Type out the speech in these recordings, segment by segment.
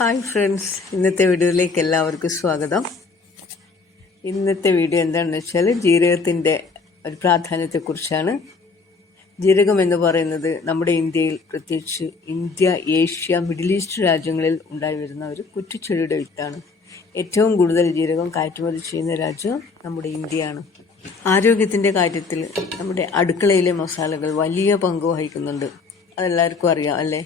Hi friends ഇന്നത്തെ വീഡിയോയിലേക്ക് എല്ലാവർക്കും സ്വാഗതം. ഇന്നത്തെ വീഡിയോ എന്താണെന്ന് വെച്ചാൽ ജീരകത്തിന്റെ ഒരു പ്രാധാന്യത്തെക്കുറിച്ചാണ്. ജീരകം എന്ന് പറയുന്നത് നമ്മുടെ ഇന്ത്യയിൽ പ്രത്യേകിച്ച് ഇന്ത്യ ഏഷ്യ മിഡിൽ ഈസ്റ്റ് രാജ്യങ്ങളിൽ ഉണ്ടായി വരുന്ന ഒരു കുറ്റിച്ചെടിയുടെ വിത്താണ്. ഏറ്റവും കൂടുതൽ ജീരകം കയറ്റുമതി ചെയ്യുന്ന രാജ്യം നമ്മുടെ ഇന്ത്യയാണ്. ആരോഗ്യത്തിന്റെ കാര്യത്തിൽ നമ്മുടെ അടുക്കളയിലെ മസാലകൾ വലിയ പങ്ക് വഹിക്കുന്നുണ്ട്. അതെല്ലാവർക്കും അറിയാം അല്ലേ?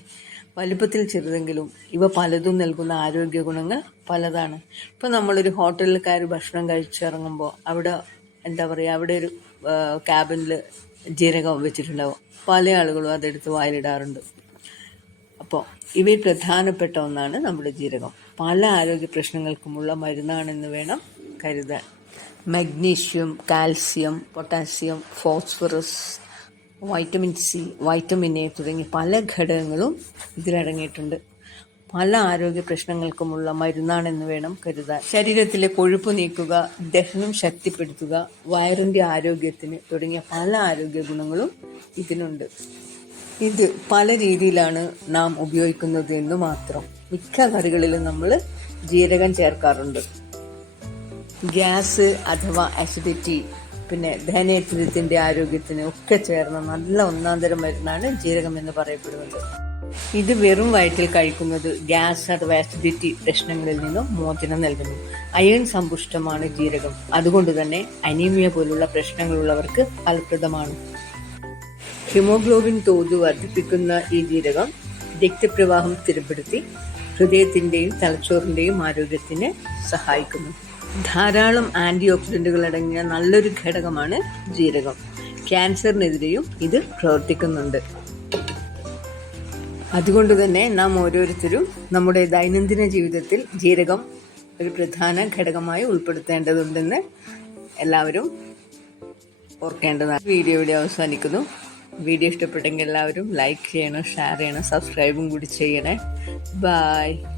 വലുപ്പത്തിൽ ചെറുതെങ്കിലും ഇവ പലതും നൽകുന്ന ആരോഗ്യ ഗുണങ്ങൾ പലതാണ്. ഇപ്പം നമ്മളൊരു ഹോട്ടലിൽ കയറി ഭക്ഷണം കഴിച്ചിറങ്ങുമ്പോൾ അവിടെ എന്താ പറയുക അവിടെ ഒരു ക്യാബിനിൽ ജീരകം വെച്ചിട്ടുണ്ടാവും. പല ആളുകളും അതെടുത്ത് വായിലിടാറുണ്ട്. അപ്പോൾ ഇവയിൽ പ്രധാനപ്പെട്ട ഒന്നാണ് നമ്മുടെ ജീരകം. പല ആരോഗ്യ പ്രശ്നങ്ങൾക്കുമുള്ള മരുന്നാണെന്ന് വേണം കരുതാൻ. Magnesium calcium potassium phosphorus vitamin C vitamin A തുടങ്ങി പല ഘടകങ്ങളും ഇതിലടങ്ങിയിട്ടുണ്ട്. പല ആരോഗ്യ പ്രശ്നങ്ങൾക്കുമുള്ള മരുന്നാണെന്ന് വേണം കരുതാൻ. ശരീരത്തിലെ കൊഴുപ്പ് നീക്കുക ദഹനം ശക്തിപ്പെടുത്തുക വയറിന്റെ ആരോഗ്യത്തിന് തുടങ്ങിയ പല ആരോഗ്യ ഗുണങ്ങളും ഇതിനുണ്ട്. ഇത് പല രീതിയിലാണ് നാം ഉപയോഗിക്കുന്നത് എന്ന് മാത്രം. മിക്ക കറികളിലും നമ്മൾ ജീരകം ചേർക്കാറുണ്ട്. ഗ്യാസ് അഥവാ അസിഡിറ്റി പിന്നെ ദഹനേന്ദ്രിയത്തിന്റെ ആരോഗ്യത്തിന് ഒക്കെ ചേർന്ന നല്ല ഒന്നാം തരം മരുന്നാണ് ജീരകം എന്ന് പറയപ്പെടുന്നത്. ഇത് വെറും വയറ്റിൽ കഴിക്കുന്നത് ഗ്യാസ് അഥവാ അസിഡിറ്റി പ്രശ്നങ്ങളിൽ നിന്നും മോചനം നൽകുന്നു. അയൺ സമ്പുഷ്ടമാണ് ജീരകം. അതുകൊണ്ട് തന്നെ അനീമിയ പോലുള്ള പ്രശ്നങ്ങളുള്ളവർക്ക് ഫലപ്രദമാണ്. ഹിമോഗ്ലോബിൻ തോത് വർദ്ധിപ്പിക്കുന്ന ഈ ജീരകം രക്തപ്രവാഹം സ്ഥിരപ്പെടുത്തി ഹൃദയത്തിന്റെയും തലച്ചോറിന്റെയും ആരോഗ്യത്തിന് സഹായിക്കുന്നു. ധാരാളം ആന്റി ഓക്സിഡന്റുകൾ അടങ്ങിയ നല്ലൊരു ഘടകമാണ് ജീരകം. ക്യാൻസറിനെതിരെയും ഇത് പ്രവർത്തിക്കുന്നുണ്ട്. അതുകൊണ്ട് തന്നെ നാം ഓരോരുത്തരും നമ്മുടെ ദൈനംദിന ജീവിതത്തിൽ ജീരകം ഒരു പ്രധാന ഘടകമായി ഉൾപ്പെടുത്തേണ്ടതുണ്ടെന്ന് എല്ലാവരും ഓർക്കേണ്ടതാണ്. വീഡിയോ ഇവിടെ അവസാനിക്കുന്നു. വീഡിയോ ഇഷ്ടപ്പെട്ടെങ്കിൽ എല്ലാവരും ലൈക്ക് ചെയ്യണം ഷെയർ ചെയ്യണം സബ്സ്ക്രൈബും കൂടി ചെയ്യണേ. ബായ്